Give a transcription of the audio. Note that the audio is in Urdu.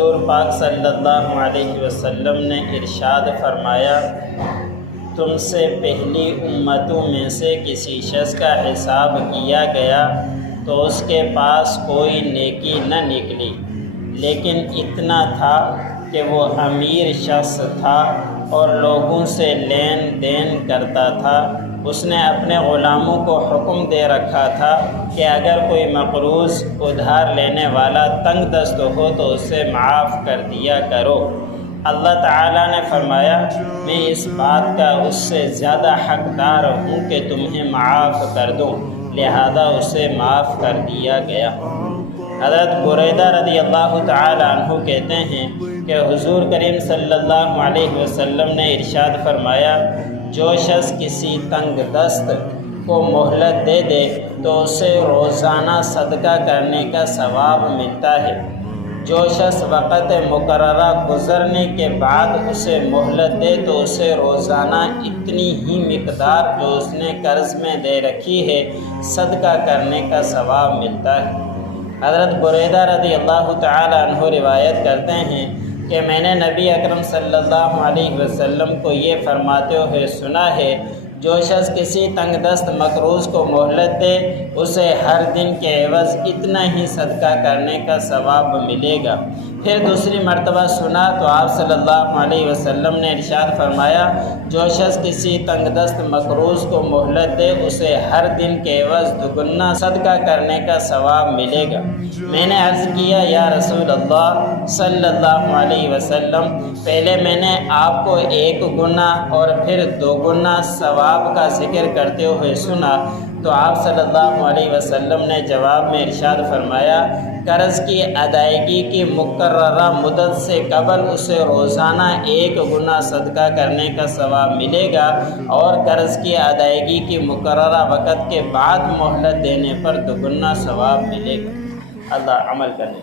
حضور پاک صلی اللہ علیہ وسلم نے ارشاد فرمایا، تم سے پہلی امتوں میں سے کسی شخص کا حساب کیا گیا تو اس کے پاس کوئی نیکی نہ نکلی، لیکن اتنا تھا کہ وہ امیر شخص تھا اور لوگوں سے لین دین کرتا تھا۔ اس نے اپنے غلاموں کو حکم دے رکھا تھا کہ اگر کوئی مقروض ادھار لینے والا تنگ دست ہو تو اسے معاف کر دیا کرو۔ اللہ تعالیٰ نے فرمایا، میں اس بات کا اس سے زیادہ حقدار ہوں کہ تمہیں معاف کر دوں، لہذا اسے معاف کر دیا گیا۔ حضرت بریدہ رضی اللہ تعالیٰ عنہ کہتے ہیں کہ حضور کریم صلی اللہ علیہ وسلم نے ارشاد فرمایا، جو شخص کسی تنگ دست کو مہلت دے دے تو اسے روزانہ صدقہ کرنے کا ثواب ملتا ہے۔ جو شخص وقت مقررہ گزرنے کے بعد اسے مہلت دے تو اسے روزانہ اتنی ہی مقدار جو اس نے قرض میں دے رکھی ہے صدقہ کرنے کا ثواب ملتا ہے۔ حضرت بریدہ رضی اللہ تعالی عنہ روایت کرتے ہیں کہ میں نے نبی اکرم صلی اللہ علیہ وسلم کو یہ فرماتے ہوئے سنا ہے، جو شخص کسی تنگ دست مقروض کو مہلت دے اسے ہر دن کے عوض اتنا ہی صدقہ کرنے کا ثواب ملے گا۔ پھر دوسری مرتبہ سنا تو آپ صلی اللہ علیہ وسلم نے ارشاد فرمایا، جو شخص کسی تنگ دست مقروض کو مہلت دے اسے ہر دن کے عوض دوگنا صدقہ کرنے کا ثواب ملے گا۔ میں نے عرض کیا، یا رسول اللہ صلی اللہ علیہ وسلم، پہلے میں نے آپ کو 1 گنا اور پھر 2 گنا ثواب کا ذکر کرتے ہوئے سنا، تو آپ صلی اللہ علیہ وسلم نے جواب میں ارشاد فرمایا، قرض کی ادائیگی کی مقررہ مدت سے قبل اسے روزانہ 1 گنا صدقہ کرنے کا ثواب ملے گا، اور قرض کی ادائیگی کی مقررہ وقت کے بعد مہلت دینے پر 2 گنا ثواب ملے گا۔ اللہ عمل کرنے